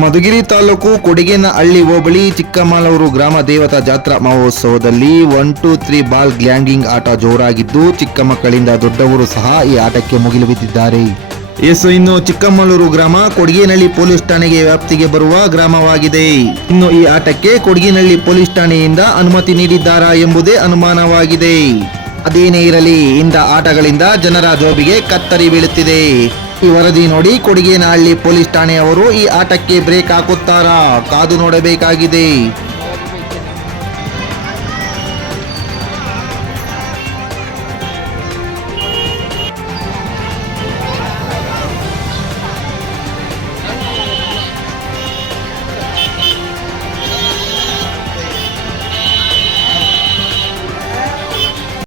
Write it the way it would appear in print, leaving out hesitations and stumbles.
ಮಧುಗಿರಿ ತಾಲೂಕು ಕೊಡಿಗೇನಹಳ್ಳಿ ಹೋಬಳಿ ಚಿಕ್ಕಮಗಳೂರು ಗ್ರಾಮ ದೇವತಾ ಜಾತ್ರಾ ಮಹೋತ್ಸವದಲ್ಲಿ 1, 2, 3 ಬಾಲ್ ಗ್ಯಾಂಗಿಂಗ್ ಆಟ ಜೋರಾಗಿದ್ದು ಚಿಕ್ಕ ಮಕ್ಕಳಿಂದ ದೊಡ್ಡವರು ಸಹ ಈ ಆಟಕ್ಕೆ ಮುಗಿಲು ಬಿದ್ದಿದ್ದಾರೆ. ಇನ್ನು ಚಿಕ್ಕಮಗಳೂರು ಗ್ರಾಮ ಕೊಡಿಗೇನಹಳ್ಳಿ ಪೊಲೀಸ್ ಠಾಣೆಗೆ ವ್ಯಾಪ್ತಿಗೆ ಬರುವ ಗ್ರಾಮವಾಗಿದೆ. ಇನ್ನು ಈ ಆಟಕ್ಕೆ ಕೊಡಿಗೇನಹಳ್ಳಿ ಪೊಲೀಸ್ ಠಾಣೆಯಿಂದ ಅನುಮತಿ ನೀಡಿದ್ದಾರಾ ಎಂಬುದೇ ಅನುಮಾನವಾಗಿದೆ. ಅದೇನೇ ಇರಲಿ, ಇಂಥ ಆಟಗಳಿಂದ ಜನರ ಜೋಬಿಗೆ ಕತ್ತರಿ ಬೀಳುತ್ತಿದೆ. ಈ ವರದಿ ನೋಡಿ ಕೊಡಿಗೇನಹಳ್ಳಿ ಪೊಲೀಸ್ ಠಾಣೆಯವರು ಈ ಆಟಕ್ಕೆ ಬ್ರೇಕ್ ಹಾಕುತ್ತಾರಾ? ಕಾದು ನೋಡಬೇಕಾಗಿದೆ.